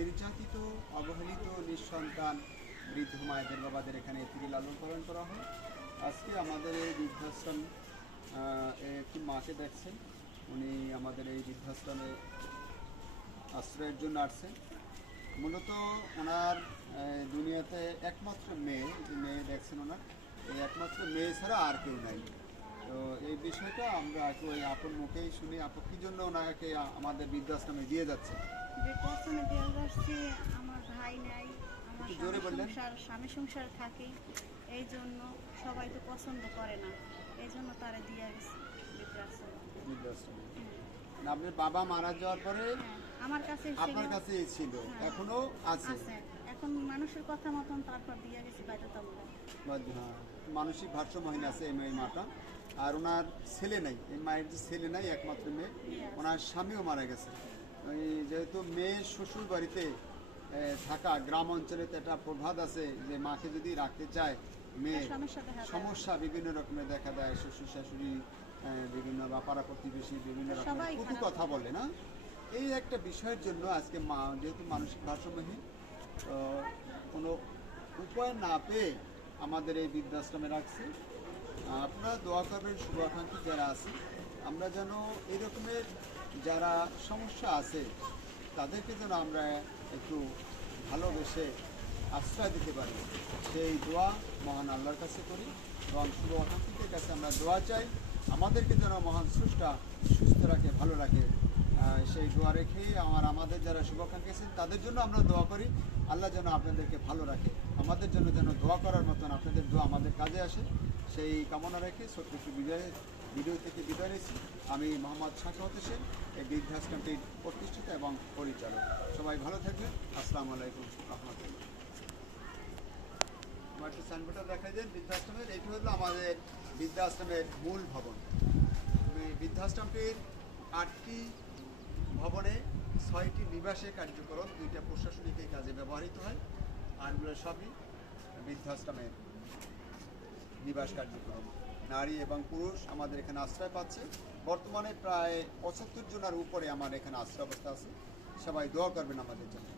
নির্যাতিত, অবহেলিত, নিঃসন্তান বৃদ্ধ মায়েদের বাবাদের এখানে ফিরে লালন পালন করা হয়। আজকে আমাদের এই বৃদ্ধাশ্রম একটি মাকে দেখছেন, উনি আমাদের এই বৃদ্ধাশ্রমে আশ্রয়ের জন্য আসছেন। মূলত ওনার দুনিয়াতে একমাত্র মেয়ে, যে মেয়ে দেখছেন ওনার, এই একমাত্র মেয়ে ছাড়া আর কেউ নাই। তো এই বিষয়টা আমরা ওই আপুর মুখেই শুনি, আপু কী জন্য ওনাকে আমাদের বৃদ্ধাশ্রমে দিয়ে যাচ্ছে। বৃদ্ধাশ্রমে দিয়ে যাচ্ছি, আমার ভাই নাই, আমার একটু জোরে বললেন। স্বামী সংসার থাকে, এই জন্য সবাই তো পছন্দ করে না, এই জন্য তারা দিয়ে গেছে বৃদ্ধাশ্রমে না, আপনার বাবা মারা যাওয়ার পরে আমার কাছে আপনার কাছে ছিল, এখনো আছে। এখন মানুষের কথা মতন তারপর দিয়ে গেছে বাধ্যতামূলক। হ্যাঁ, মানসিক ভারসাম্যহীন আছে এই মাটা। আর ওনার ছেলে নাই, এই মায়ের যে ছেলে নাই, একমাত্র মেয়ে, ওনার স্বামীও মারা গেছে। ওই যেহেতু মেয়ের শ্বশুর বাড়িতে থাকা, গ্রাম অঞ্চলে তো একটা প্রভাব আছে যে মাকে যদি রাখতে চায় মেয়ে, সমস্যা বিভিন্ন রকমের দেখা দেয়। শ্বশুর শাশুড়ি বিভিন্ন বা পাড়া প্রতিবেশী বিভিন্ন রকমের কটু কথা বলে না। এই একটা বিষয়ের জন্য আজকে মা যেহেতু মানসিক ভারসাম্যহীন, কোনো উপায় না পেয়ে আমাদের এই বৃদ্ধাশ্রমে রাখছি। আপনারা দোয়া করবেন, শুভাকাঙ্ক্ষী যারা আছে, আমরা যেন এই রকমের যারা সমস্যা আছে তাদেরকে যেন আমরা একটু ভালোবেসে আশ্রয় দিতে পারি, সেই দোয়া মহান আল্লাহর কাছে করি এবং শুভাকাঙ্ক্ষীদের কাছে আমরা দোয়া চাই আমাদেরকে যেন মহান স্রষ্টা সুস্থ রাখে, ভালো রাখে। সেই দোয়া রেখে আমাদের যারা শুভাকাঙ্ক্ষী আছেন তাদের জন্য আমরা দোয়া করি, আল্লাহ যেন আপনাদেরকে ভালো রাখে, আমাদের জন্য যেন দোয়া করার মতন আপনাদের দোয়া আমাদের কাজে আসে, সেই কামনা রেখে ছোট্ট একটু ভিডিও থেকে বিদায় নিচ্ছি। আমি মোহাম্মদ শাখাওয়াত হোসেন, এই বৃদ্ধাশ্রমটির প্রতিষ্ঠাতা এবং পরিচালক। সবাই ভালো থাকবেন। আসসালামু আলাইকুম রহমতুল্লাহ। আমার একটু সাইনবোর্ডটা দেখাই দেন বৃদ্ধাশ্রমের। এইটি হলো আমাদের বৃদ্ধাশ্রমের মূল ভবন। বৃদ্ধাশ্রমটির 8টি ভবনে 6টি নিবাসে কার্যক্রম, 2টা প্রশাসনিক এই কাজে ব্যবহৃত হয়। আরগুলো সবই বৃদ্ধাশ্রমের নিবাস কার্যক্রম। নারী এবং পুরুষ আমাদের এখানে আশ্রয় পাচ্ছে। বর্তমানে প্রায় 75 জনের উপরে আমার এখানে আশ্রয় অবস্থা আছে। সবাই দোয়া করবেন আমাদের জন্য।